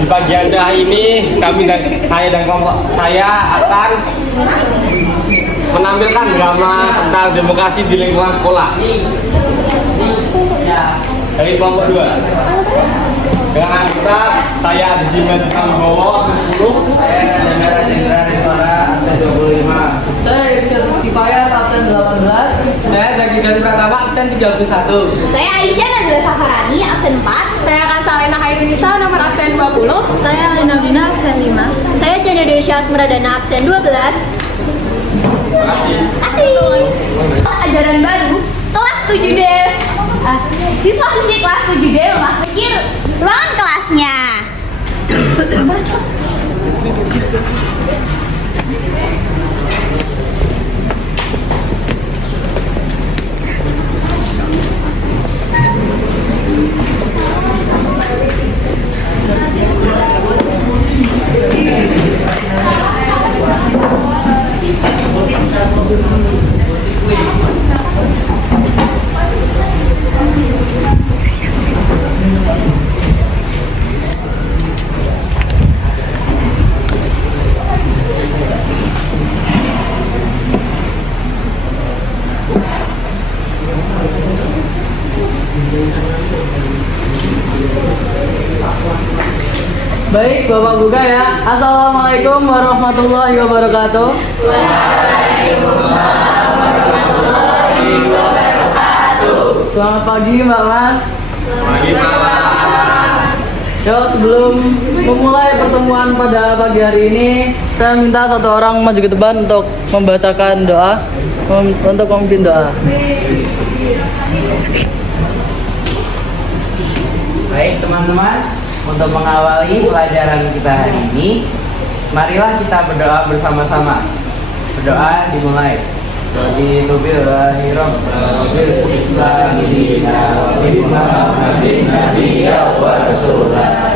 Di pagi acara ini saya dan kelompok saya akan menampilkan drama tentang demokrasi di lingkungan sekolah dari kelompok 2. Dengan kita saya di sini Bowo 10. Saya Jendra Rizwara absen 25. Saya Irsyad Kifayat absen 18. Saya Zaki Garu Pratama absen 31. Saya Aisyah Nabila Safarani absen 4. Saya akan Salena Hairunisa nomor absen 20. Saya Alina Dina absen 5. Saya Chandra Desya Asmeradana absen 12. Ajaran baru kelas 7D. Siswa-siswi kelas 7D memasuki ruangan kelasnya. Masuk. Baik, Bapak buka ya. Assalamualaikum warahmatullahi wabarakatuh. Waalaikumsalam warahmatullahi wabarakatuh. Selamat pagi Mbak Mas. Pagi Pak. Yuk, sebelum memulai pertemuan pada pagi hari ini, saya minta satu orang maju ke depan untuk membacakan doa, untuk memimpin doa. Baik teman-teman, untuk mengawali pelajaran kita hari ini, marilah kita berdoa bersama-sama. Berdoa dimulai. Bismillahirrahmanirrahim.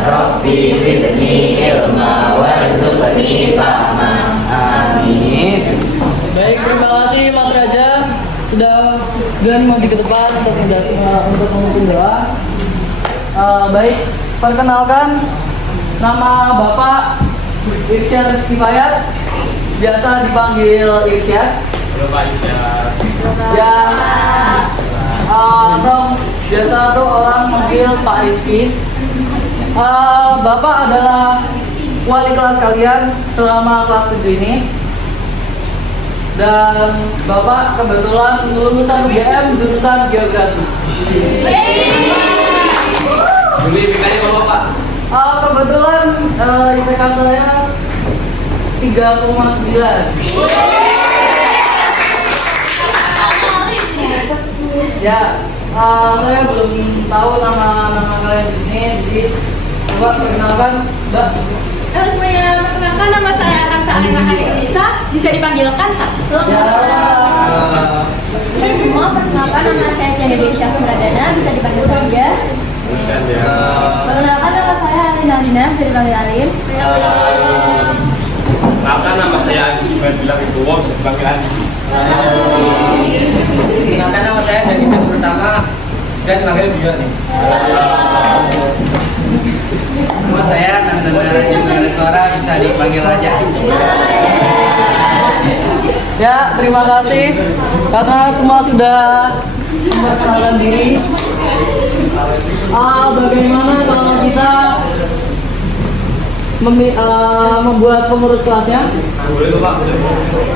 Rabbi zidni ilma warzuqni fahma. Amin. Baik, terima kasih Mas Raja sudah berani maju ke depan untuk memimpin doa. Baik, perkenalkan nama Bapak Irsyad Kifayat, biasa dipanggil Irsyad. Halo Pak Irsyad. Ya, atau biasa tuh orang manggil Pak Rizky. Bapak adalah wali kelas kalian selama kelas 7 ini. Dan Bapak kebetulan lulusan UGM jurusan Geografi. Beli IPK-nya berapa Pak? Kebetulan IPK saya 3,9. Ya, saya belum tahu nama kalian di sini, jadi coba perkenalkan, Mbak. Halo semuanya, perkenalkan nama saya Ramsa Alena Hairunisa, bisa dipanggil Kansa. Ya. Semua perkenalkan nama saya Chandra Desya Asmeradana, bisa dipanggil saja. Perkenalkan nama saya Alina Dina, bisa dipanggil Alim. Perkenalkan nama saya Andi Bilang Bowo, bisa dipanggil Andi. Perkenalkan nama saya Zaki Garu Pratama dan dipanggil Bio nih. Nama saya Jendra Rizwara, bisa dipanggil Raja. Ya, terima kasih karena semua sudah memperkenalkan diri. Bagaimana kalau kita membuat pengurus kelasnya? Boleh tuh Pak.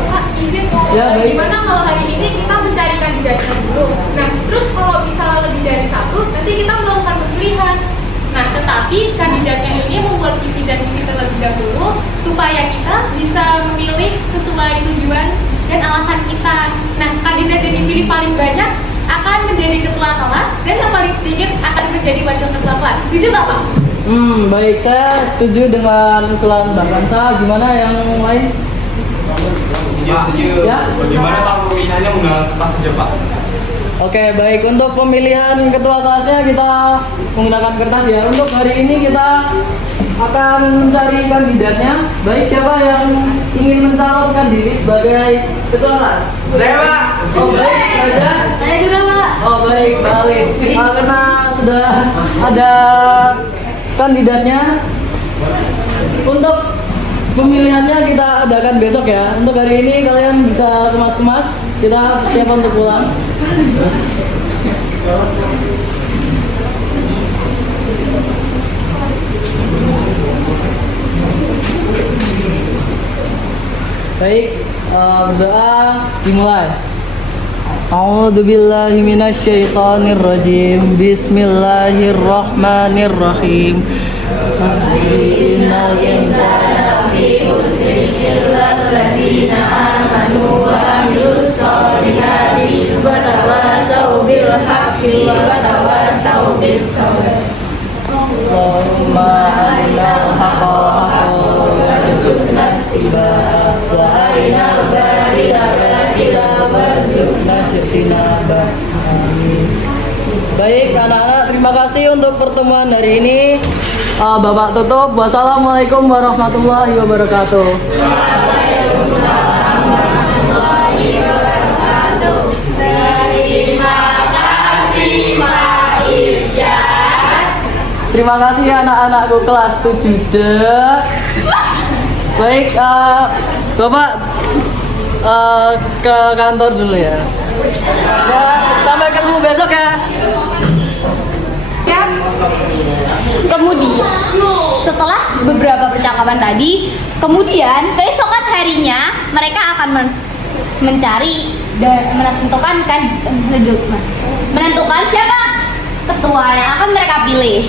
Pak, izin Ya, baik. gimana kalau hari ini kita mencari kandidatnya dulu. Nah, terus kalau misalnya lebih dari satu, nanti kita melakukan pemilihan. Nah, tetapi kandidatnya ini membuat visi dan misi terlebih dahulu supaya kita bisa memilih sesuai tujuan dan alasan kita. Nah, kandidat yang dipilih paling banyak akan menjadi ketua kelas dan yang paling sedikit akan menjadi wakil ketua kelas. Setuju nggak Pak? Baik, saya setuju dengan usulan Mbak Kansa. Gimana yang lain? Ya. Bagaimana Pak pemilihannya menggunakan kertas saja Pak? Oke, baik. Untuk pemilihan ketua kelasnya kita menggunakan kertas ya. Untuk hari ini kita akan mencari kandidatnya. Baik, siapa yang ingin ingin mencalonkan diri sebagai ketua kelas? Saya Pak. Oh baik, Raja. Saya juga, Pak. Oh baik, balik. Karena sudah ada kandidatnya, untuk pemilihannya kita adakan besok ya. Untuk hari ini kalian bisa kemas-kemas. Kita siap untuk pulang. Baik, berdoa dimulai. A'udzu billahi minasyaitonir rajim. Bismillahirrahmanirrahim. Innal insana fi khusrin illa alladziina aamanu wa 'amilus shalihati wa tawassaw bil haqqi wa tawassaw bis sabr. Allahumma arinal haqqa haqqan warzuqna ittiba'ah wa arinal batila batila warzuqna ijtinabah. Amin. Baik anak-anak, terima kasih untuk pertemuan hari ini. Bapak tutup. Wassalamualaikum warahmatullahi wabarakatuh. Waalaikumsalam warahmatullahi wabarakatuh. Terima kasih, Pak Irsyad. Terima kasih anak-anakku kelas 7D. Baik, Bapak ke kantor dulu ya. Ya, sampai ketemu besok ya. Kemudian setelah beberapa percakapan tadi, kemudian keesokan harinya mereka akan mencari dan menentukan siapa ketua yang akan mereka pilih.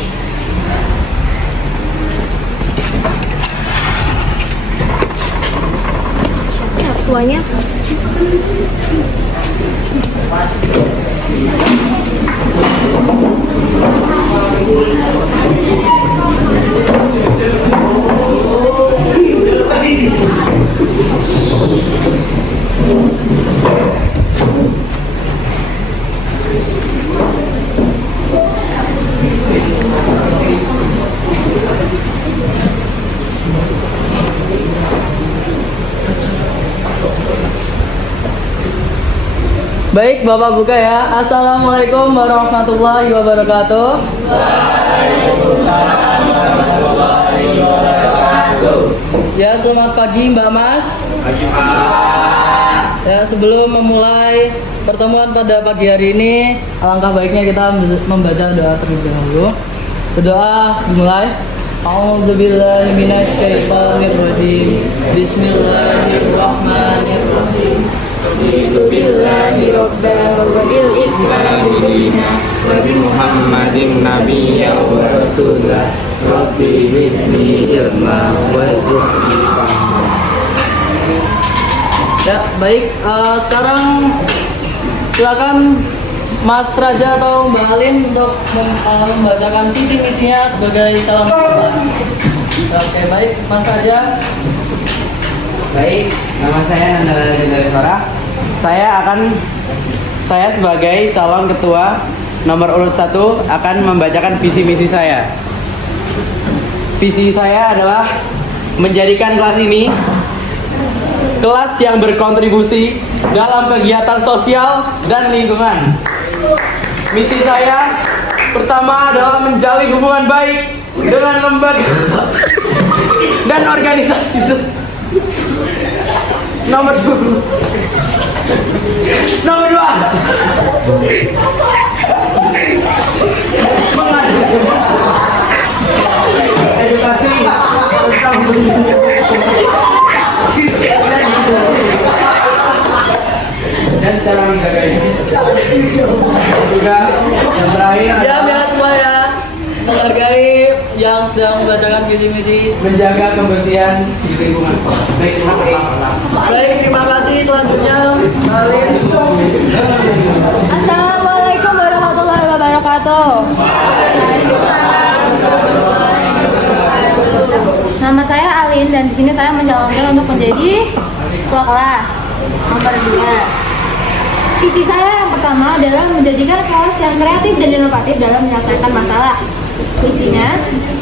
Ketuanya Baik, Bapak buka ya. Assalamualaikum warahmatullahi wabarakatuh. Waalaikumsalam warahmatullahi wabarakatuh. Ya, selamat pagi Mbak Mas. Pagi Pak. Ya, sebelum memulai pertemuan pada pagi hari ini, alangkah baiknya kita membaca doa terlebih dahulu. Berdoa dimulai. A'udzubillahi minasyaitonirrajim. Bismillahirrahmanirrahim. Billahi rabbana wa bil islami dina wa bi Muhammadin nabiyya wa rasulah. Rabbi zidni ilma warzuqni fahma. Ya, baik. Sekarang silakan Mas Raja atau Mbak Alin untuk membacakan visi misinya sebagai calon kelas. Oke, baik, Mas Raja. Baik, nama saya Nanda Raja dari Sora. Saya sebagai calon ketua nomor urut 1 akan membacakan visi misi saya. Visi saya adalah menjadikan kelas ini kelas yang berkontribusi dalam kegiatan sosial dan lingkungan. Misi saya pertama adalah menjalin hubungan baik dengan lembaga dan organisasi. Nomor 2, edukasi tentang dan cara menjaganya. Juga yang terakhir Ya, adalah biar semua ya menghargai yang sedang membacakan visi misi. menjaga kebersihan di lingkungan. Baik, terima kasih. Selanjutnya Mbak Alin. Assalamualaikum warahmatullahi wabarakatuh. Nama saya Alin dan di sini saya mencalonkan untuk menjadi ketua kelas nomor 2. Visi saya yang pertama adalah menjadikan kelas yang kreatif dan inovatif dalam menyelesaikan masalah. Misinya,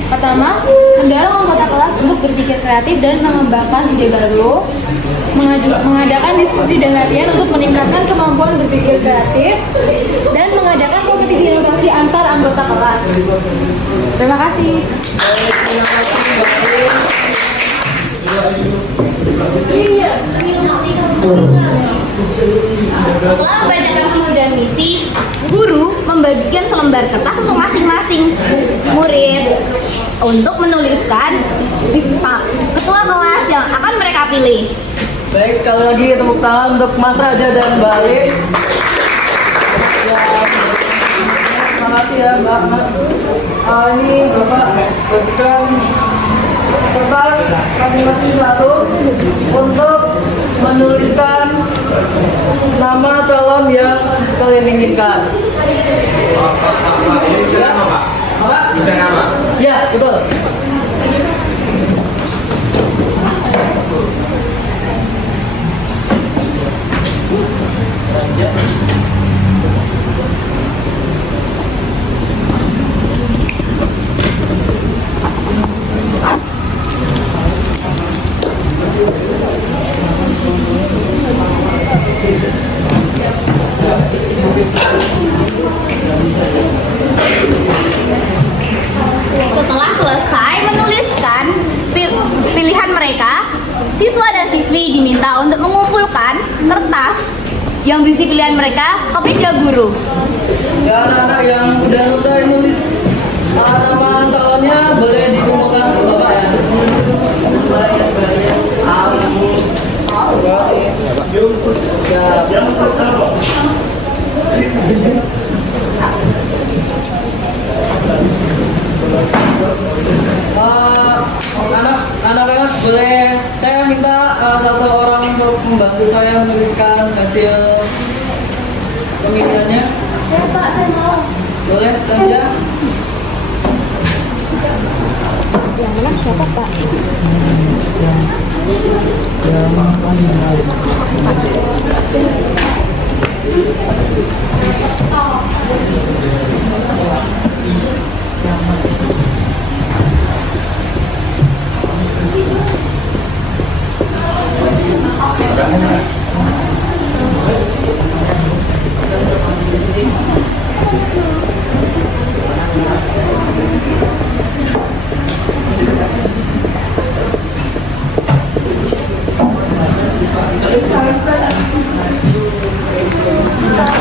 pertama, mendorong anggota kelas untuk berpikir kreatif dan mengembangkan ide baru, mengadakan diskusi dan latihan untuk meningkatkan kemampuan berpikir kreatif, dan mengadakan kompetisi inovasi antar anggota kelas. Terima kasih. Setelah membacakan visi dan misi, guru membagikan selembar kertas untuk masing-masing murid untuk menuliskan ketua kelas yang akan mereka pilih. Baik, sekali lagi tepuk tangan untuk Mas Raja dan Mbak Alin. Ya, terima kasih ya Mbak Mas. Ini Bapak bagikan kertas masing-masing satu untuk menuliskan nama calon yang kalian inginkan. Bisa nama, Pak? Apa? Bisa nama? Ya, betul. Setelah selesai menuliskan pilihan mereka, siswa dan siswi diminta untuk mengumpulkan kertas yang berisi pilihan mereka ke meja guru. Ya, anak-anak yang sudah selesai nulis nama calonnya boleh dikumpulkan ke Bapak ya. Anak-anak boleh saya minta satu orang untuk membantu saya menuliskan hasil pemilihannya. Ya Pak, saya mau. Boleh, Tanja? Yang menang siapa Pak?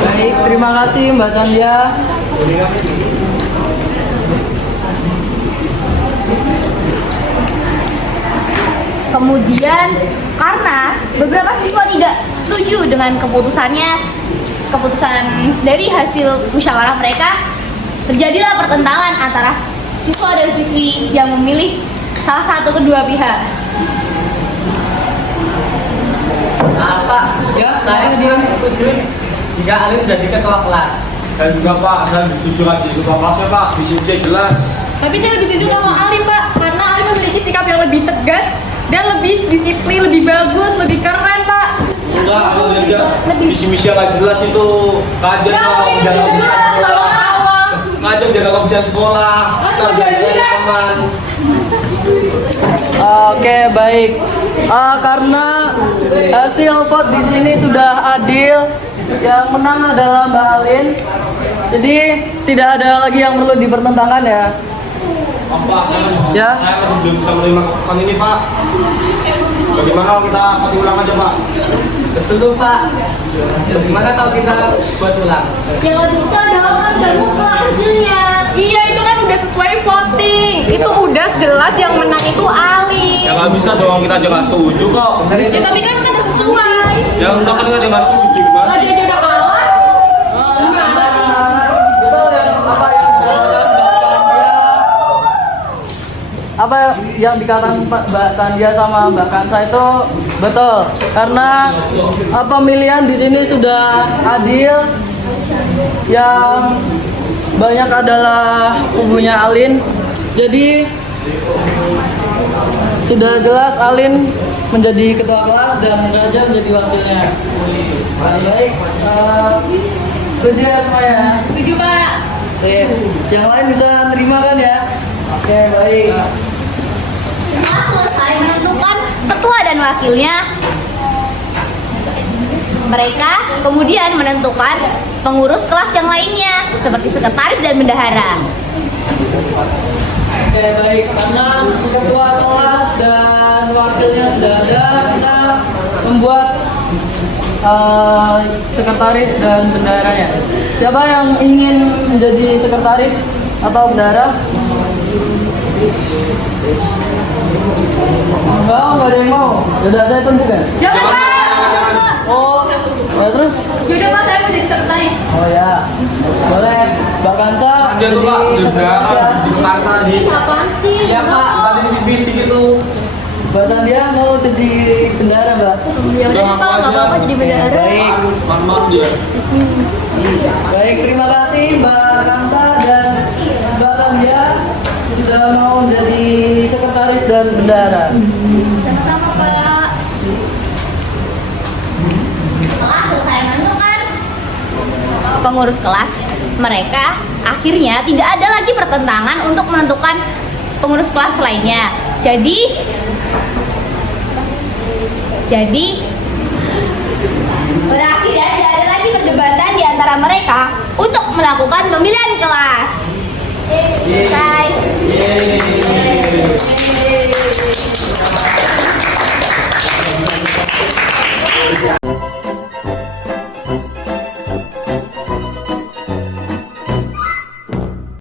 Baik, terima kasih Mbak Tanja. Kemudian karena beberapa siswa tidak setuju dengan keputusan dari hasil musyawarah mereka, terjadilah pertentangan antara siswa dan siswi yang memilih salah satu kedua pihak. Pak, Ya, saya setuju jika Alin jadi ketua kelas. Dan juga Pak, saya setuju lagi ketua kelasnya Pak, visi-misi jelas. Tapi saya lebih setuju sama Alim Pak, karena Alim memiliki sikap yang lebih tegas dan lebih disiplin, lebih bagus, lebih keren Pak. Enggak, kalau dia visi-misi yang nggak jelas itu kajian Ya, kalau ini jaga jelas, kebersihan sekolah. awang-awang. Ngajar jaga kebersihan sekolah, kerjanya teman. Oke, baik. Karena hasil vote di sini sudah adil, yang menang adalah Mbak Alin. Jadi tidak ada lagi yang perlu dipertentangkan ya. Pak, Ya. saya masih belum bisa menerima keputusan ini Pak. Bagaimana kalau kita satu ulang aja Pak? Betul Pak. Gimana kalau kita buat ulang? Ya nggak bisa dong, kan udah mutlak hasilnya. Iya, itu kan udah sesuai voting. Itu udah jelas yang menang itu Ali. Ya nggak bisa dong, kita aja nggak setuju kok. Ya tapi kan itu kan udah sesuai. Ya udah kan kita nggak setuju gimana? Tadi aja udah kalah. Betul ya, apa yang dikatakan Mbak Tanja sama Mbak Kansa itu betul, karena pemilihan di sini sudah adil. Yang banyak adalah kubunya Alin, jadi sudah jelas Alin menjadi ketua kelas dan Raja menjadi wakilnya. Baik, setuju ya semuanya? Setuju Pak. Sip. Yang lain bisa terima kan ya? Oke, baik. Setelah selesai menentukan ketua dan wakilnya, mereka kemudian menentukan pengurus kelas yang lainnya seperti sekretaris dan bendahara. Oke, baik. Karena ketua kelas dan wakilnya sudah ada, kita membuat sekretaris dan bendaharanya. Siapa yang ingin menjadi sekretaris atau bendahara? Enggak ada yang mau. Sudah saya tunjukkan. Jangan Pak. Oh, ya terus? Yaudah Pak, saya mau jadi sekretaris. Oh ya, boleh. Mbak Kansa Dia tuh Pak, jadi udah sekretaris ya. di kansa di. Apaan sih? Iya Pak, tadi di visi gitu. Mbak Sandia mau jadi bendahara, Mbak? Ya udah Pak, nggak apa-apa jadi bendahara. Baik. Maaf dia. Baik, terima kasih Mbak Kansa dan Mbak Sandia sudah mau menjadi sekretaris dan bendahara. Sama-sama Pak. Setelah selesai menentukan pengurus kelas, mereka akhirnya tidak ada lagi pertentangan untuk menentukan pengurus kelas lainnya. Jadi berakhirnya tidak ada lagi perdebatan di antara mereka untuk melakukan pemilihan kelas. Selesai.